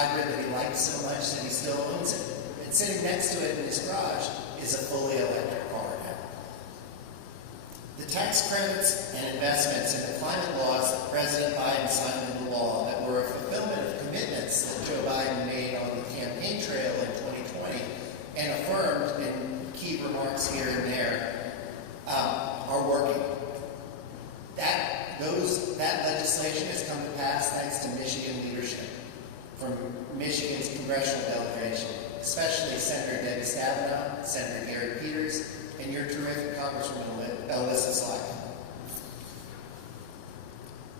hybrid that he likes so much that he still owns it. And sitting next to it in his garage is a fully electric car now. The tax credits and investments in the climate laws that President Biden signed into law that were a fulfillment of commitments that Joe Biden made on the campaign trail in 2020 and affirmed in key remarks here and there are working. That legislation has come to pass thanks to Michigan leadership from Michigan's congressional delegation, especially Senator Debbie Stabenow, Senator Gary Peters, and your terrific Congresswoman Alyssa Slack.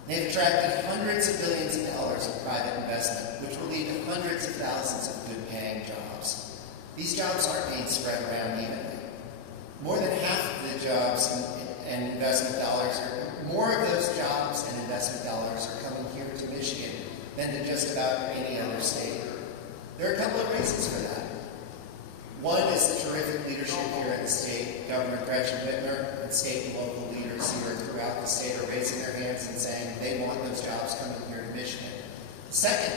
They've attracted hundreds of billions of dollars of private investment, which will lead to hundreds of thousands of good-paying jobs. These jobs aren't being spread around evenly. More than half of the jobs and investment dollars more of those jobs and investment dollars are coming here to Michigan than to just about any other state. There are a couple of reasons for that. One is the terrific leadership here in the state. Governor Gretchen Whitmer and state and local leaders here throughout the state are raising their hands and saying they want those jobs coming here to Michigan. The second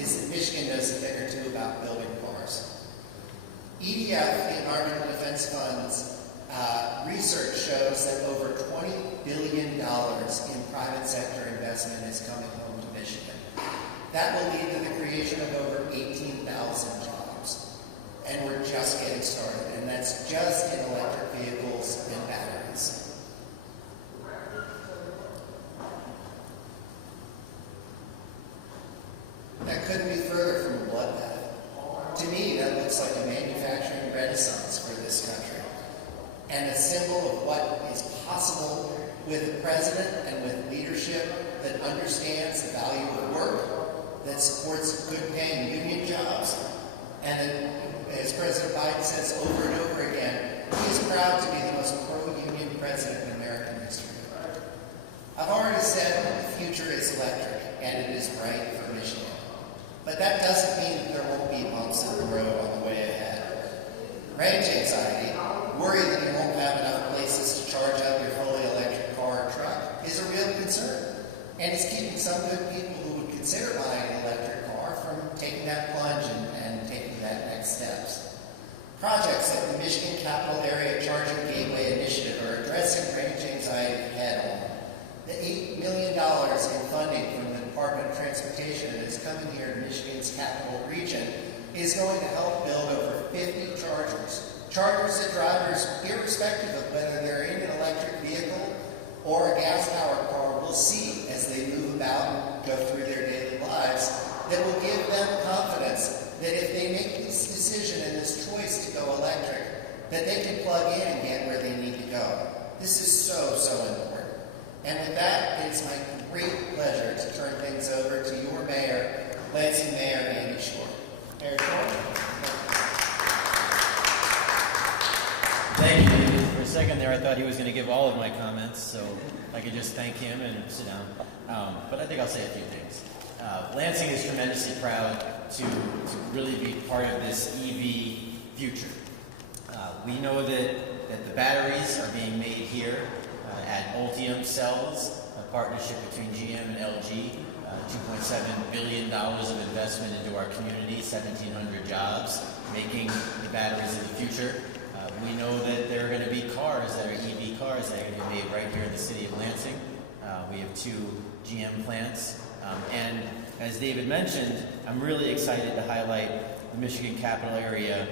is that Michigan knows a thing or two about building cars. EDF, the Environmental Defense Fund's research shows that over $20 billion in private sector investment is coming home to Michigan. That will lead to the creation of over 18,000 jobs. And we're just getting started, and that's just in electric vehicles and batteries. That couldn't be further from a bloodbath. To me, that looks like a manufacturing renaissance for this country, and a symbol of what is possible with a president and with leadership that understands the value of work, that supports good-paying union jobs, and that, as President Biden says over and over again, he is proud to be the most pro-union president in American history. I've already said the future is electric, and it is bright for Michigan. But that doesn't mean that there won't be bumps in the road on the way ahead. Range anxiety, worry that you won't have enough places to charge up your fully electric car or truck, is a real concern. And it's keeping some good people who would consider buying an electric car from taking that plunge and taking that next steps. Projects like the Michigan Capital Area Charging Gateway Initiative are addressing range anxiety head on. The $8 million in funding from the Department of Transportation that is coming here to Michigan's capital region is going to help build over 50 chargers that drivers, irrespective of whether they're in an electric vehicle or a gas-powered car, will see as they move about and go through their daily lives, that will give them confidence that if they make this decision and this choice to go electric, that they can plug in and get where they need to go. This is so, so important. And with that, it's my great pleasure to turn things over to your mayor, Lansing Mayor Andy Schor. Mayor Schor. Thank you, David. For a second there, I thought he was going to give all of my comments, so I could just thank him and sit down. But I think I'll say a few things. Lansing is tremendously proud to really be part of this EV future. We know that the batteries are being made here at Ultium Cells, a partnership between GM and LG, $2.7 billion of investment into our community, 1,700 jobs, making the batteries of the future. We know that there are going to be cars that are EV cars that are going to be made right here in the city of Lansing. We have 2 GM plants. And as David mentioned, I'm really excited to highlight the Michigan Capital Area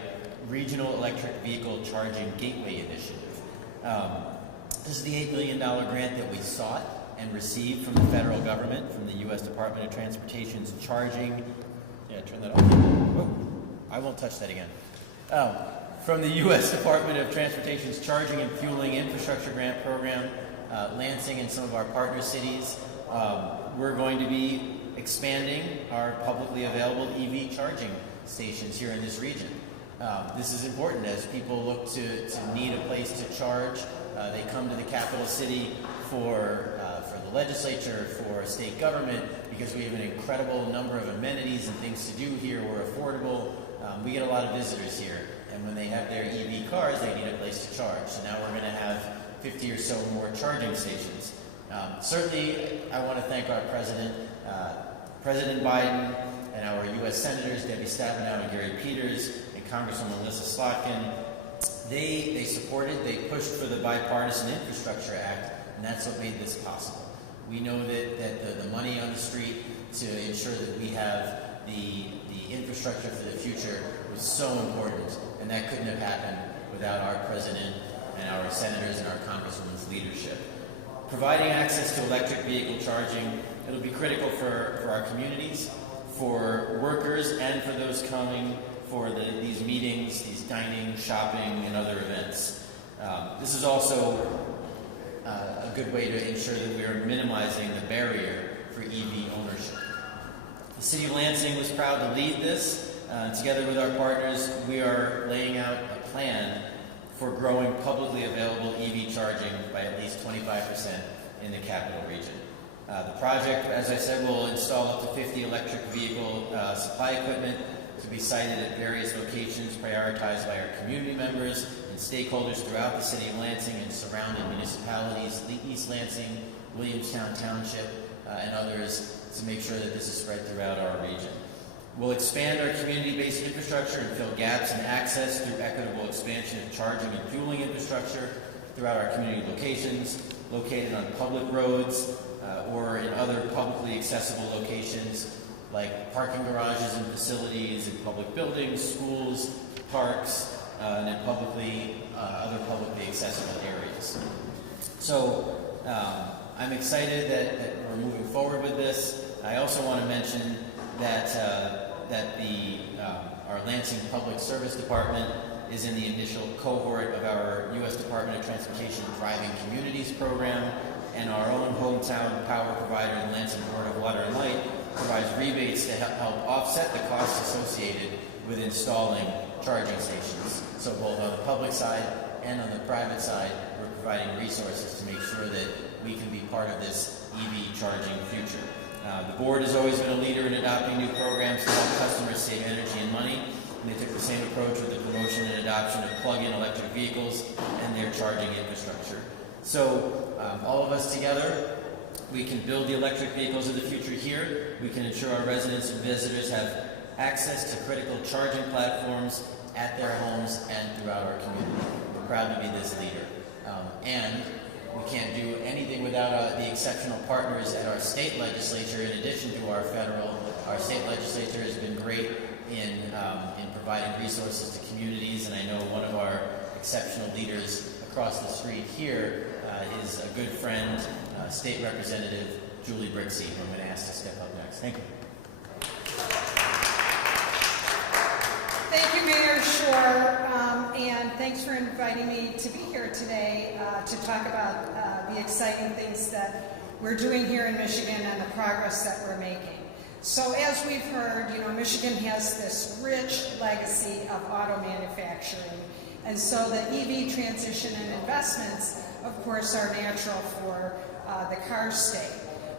Regional Electric Vehicle Charging Gateway Initiative. This is the $8 million grant that we sought and received from the federal government, from the U.S. Department of Transportation's charging. Yeah, turn that off. Oh, I won't touch that again. From the U.S. Department of Transportation's Charging and Fueling Infrastructure Grant Program, Lansing and some of our partner cities, we're going to be expanding our publicly available EV charging stations here in this region. This is important as people look to need a place to charge. They come to the capital city for the legislature, for state government, because we have an incredible number of amenities and things to do here. We're affordable. We get a lot of visitors here. And when they have their EV cars, they need a place to charge. So now we're going to have 50 or so more charging stations. Certainly, I want to thank our president, President Biden, and our U.S. Senators, Debbie Stabenow and Gary Peters, and Congresswoman Alyssa Slotkin, they supported, they pushed for the Bipartisan Infrastructure Act, and that's what made this possible. We know that the money on the street to ensure that we have the infrastructure for the future was so important, and that couldn't have happened without our President and our Senators and our Congresswoman's leadership. Providing access to electric vehicle charging, it'll be critical for our communities, for workers, and for those coming for these meetings, these dining, shopping, and other events. This is also a good way to ensure that we are minimizing the barrier for EV ownership. The City of Lansing was proud to lead this. Together with our partners, we are laying out a plan for growing publicly available EV charging by at least 25% in the capital region. The project, as I said, will install up to 50 electric vehicle supply equipment to be sited at various locations prioritized by our community members and stakeholders throughout the City of Lansing and surrounding municipalities, East Lansing, Williamstown Township, and others, to make sure that this is spread throughout our region. We'll expand our community-based infrastructure and fill gaps in access through equitable expansion of charging and fueling infrastructure throughout our community locations, located on public roads or in other publicly accessible locations like parking garages and facilities in public buildings, schools, parks, and in other publicly accessible areas. So I'm excited that we're moving forward with this. I also want to mention that our Lansing Public Service Department is in the initial cohort of our U.S. Department of Transportation Driving Communities program, and our own hometown power provider, the Lansing Board of Water and Light, provides rebates to help offset the costs associated with installing charging stations. So both on the public side and on the private side, we're providing resources to make sure that we can be part of this EV charging future. The board has always been a leader in adopting new programs to help customers save energy and money, and they took the same approach with the promotion and adoption of plug-in electric vehicles and their charging infrastructure. So all of us together, we can build the electric vehicles of the future here. We can ensure our residents and visitors have access to critical charging platforms at their homes and throughout our community. We're proud to be this leader. And we can't do anything without the exceptional partners at our state legislature. In addition to our federal, our state legislature has been great in providing resources to communities, and I know one of our exceptional leaders across the street here is a good friend, State Representative Julie Brixey, who I'm going to ask to step up next. Thank you. Thank you, Mayor Schor, and thanks for inviting me to be here today to talk about the exciting things that we're doing here in Michigan and the progress that we're making. So as we've heard, Michigan has this rich legacy of auto manufacturing, and so the EV transition and investments, of course, are natural for the car state.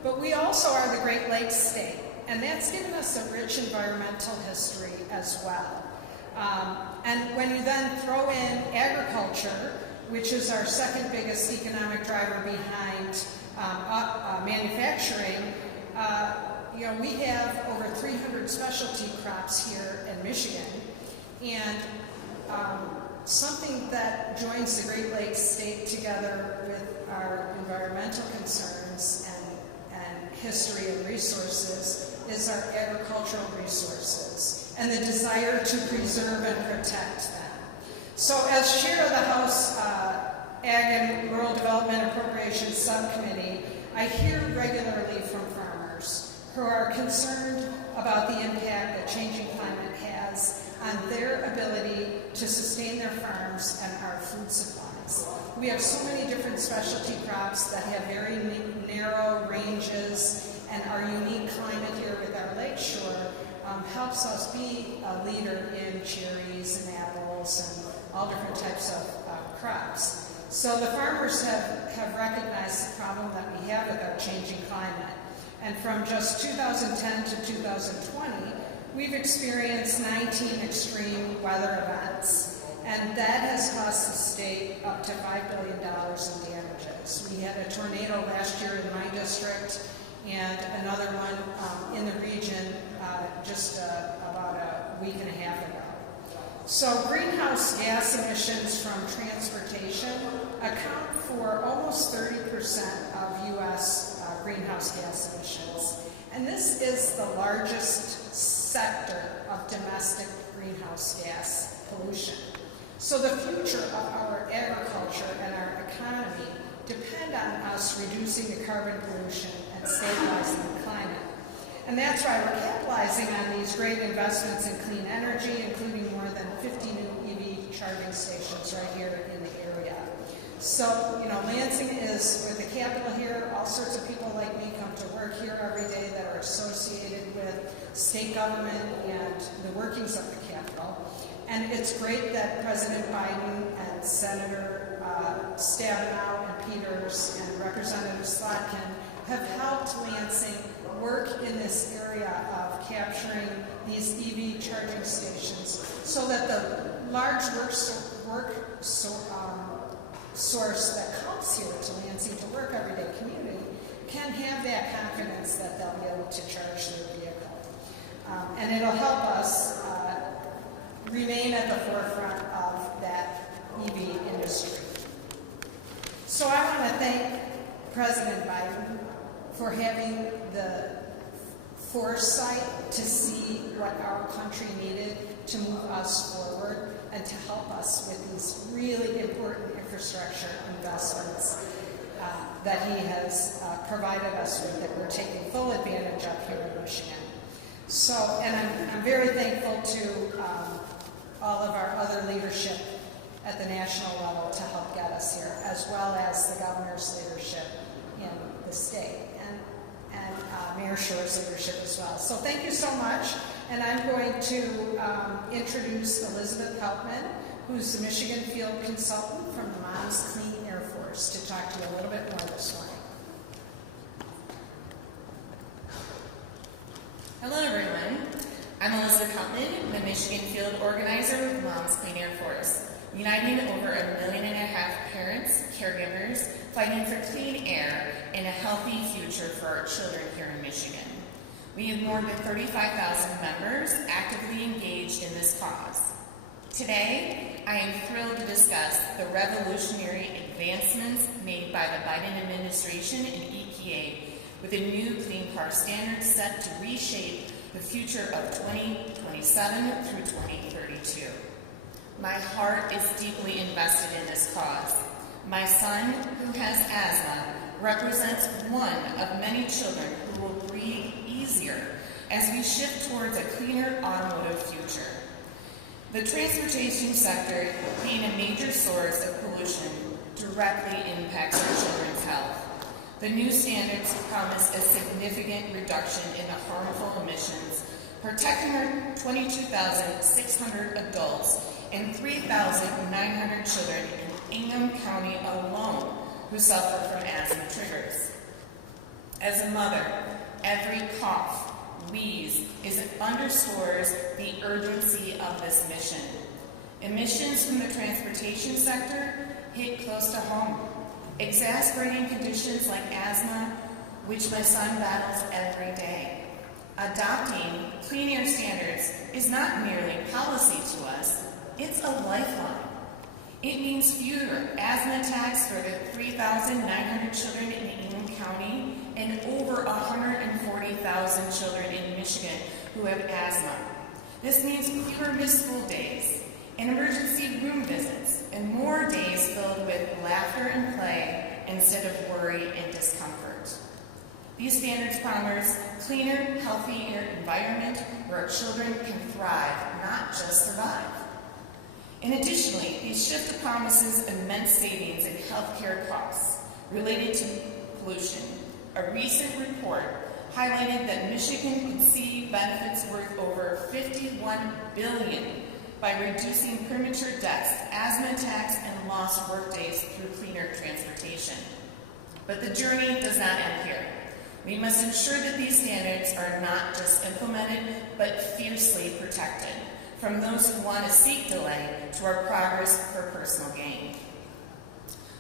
But we also are the Great Lakes state, and that's given us a rich environmental history as well. And when you then throw in agriculture, which is our second biggest economic driver behind manufacturing, we have over 300 specialty crops here in Michigan, and something that joins the Great Lakes state together with our environmental concerns and history and resources is our agricultural resources and the desire to preserve and protect them. So as chair of the House Ag and Rural Development Appropriations Subcommittee, I hear regularly from farmers who are concerned about the impact that changing climate has on their ability to sustain their farms and our food supplies. We have so many different specialty crops that have very narrow ranges, and our unique climate here with our lakeshore helps us be a leader in cherries and apples and all different types of crops. So the farmers have recognized the problem that we have with our changing climate. And from just 2010 to 2020, we've experienced 19 extreme weather events, and that has cost the state up to $5 billion in damages. We had a tornado last year in my district, and another one in the region just So greenhouse gas emissions from transportation account for almost 30% of U.S. Greenhouse gas emissions. And this is the largest sector of domestic greenhouse gas pollution. So the future of our agriculture and our economy depend on us reducing the carbon pollution and stabilizing the climate. And that's why we're capitalizing on these great investments in clean energy, including more than 50 new EV charging stations right here in the area. So, Lansing is, with the capital here, all sorts of people like me come to work here every day that are associated with state government and the workings of the capital. And it's great that President Biden and Senator Stabenow and Peters and Representative Slotkin have helped Lansing work in this area of capturing these EV charging stations so that the large source that comes here to Lansing to work everyday community can have that confidence that they'll be able to charge their vehicle. And it'll help us remain at the forefront of that EV industry. So I want to thank President Biden for having the foresight to see what our country needed to move us forward and to help us with these really important infrastructure investments that he has provided us with that we're taking full advantage of here in Michigan. So, and I'm very thankful to all of our other leadership at the national level to help get us here, as well as the governor's leadership in the state and Mayor Schor's leadership as well. So thank you so much. And I'm going to introduce Elizabeth Helpman, who's the Michigan Field Consultant from the Moms Clean Air Force, to talk to you a little bit more this morning. Hello everyone. I'm Elizabeth Helpman, the Michigan Field Organizer with Moms Clean Air Force, uniting over 1.5 million parents, caregivers, fighting for clean air and a healthy future for our children here in Michigan. We have more than 35,000 members actively engaged in this cause. Today, I am thrilled to discuss the revolutionary advancements made by the Biden administration and EPA with a new clean car standard set to reshape the future of 2027 through 2032. My heart is deeply invested in this cause. My son, who has asthma, represents one of many children who will breathe easier as we shift towards a cleaner automotive future. The transportation sector, being a major source of pollution, directly impacts our children's health. The new standards promise a significant reduction in the harmful emissions, protecting our 22,600 adults and 3,900 children in Ingham County alone who suffer from asthma triggers. As a mother, every cough, wheeze underscores the urgency of this mission. Emissions from the transportation sector hit close to home, exacerbating conditions like asthma, which my son battles every day. Adopting clean air standards is not merely policy to us, it's a lifeline. It means fewer asthma attacks for the 3,900 children in Ingham County and over 140,000 children in Michigan who have asthma. This means fewer missed school days and emergency room visits and more days filled with laughter and play instead of worry and discomfort. These standards promise cleaner, healthier environment where our children can thrive, not just survive. And additionally, these shift promises immense savings in healthcare costs related to pollution. A recent report highlighted that Michigan can see benefits worth over $51 billion by reducing premature deaths, asthma attacks, and lost workdays through cleaner transportation. But the journey does not end here. We must ensure that these standards are not just implemented, but fiercely protected, from those who want to seek delay to our progress for personal gain.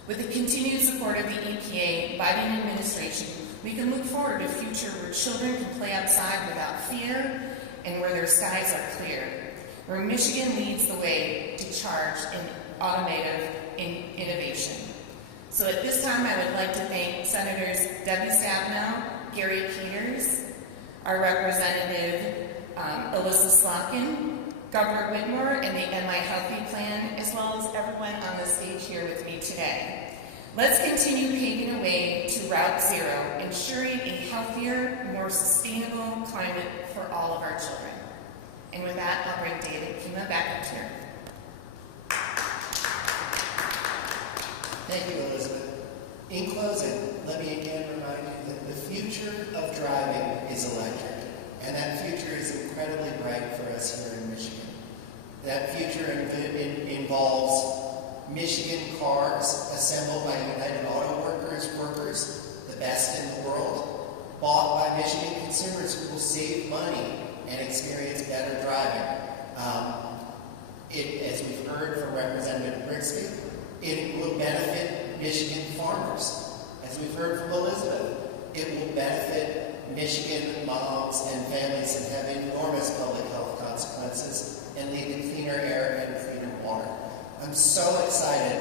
With the continued support of the EPA, Biden administration, we can look forward to a future where children can play outside without fear and where their skies are clear, where Michigan leads the way to charge in automotive innovation. So at this time, I would like to thank Senators Debbie Stabenow, Gary Peters, our representative Alyssa Slotkin, Governor Whitmore, and the MI Healthy Plan, as well as everyone on the stage here with me today. Let's continue paving a way to Route Zero, ensuring a healthier, more sustainable climate for all of our children. And with that, I'll bring David Pima back up here. Thank you, Elizabeth. In closing, let me again remind you that the future of driving is electric, and that future is incredibly bright for us here in Michigan. That future involves Michigan cars assembled by United Auto Workers, the best in the world, bought by Michigan consumers who will save money and experience better driving. As we've heard from Representative Brixby, it will benefit Michigan farmers. As we've heard from Elizabeth, it will benefit Michigan moms and families and have enormous public health consequences and lead to cleaner air and cleaner water. I'm so excited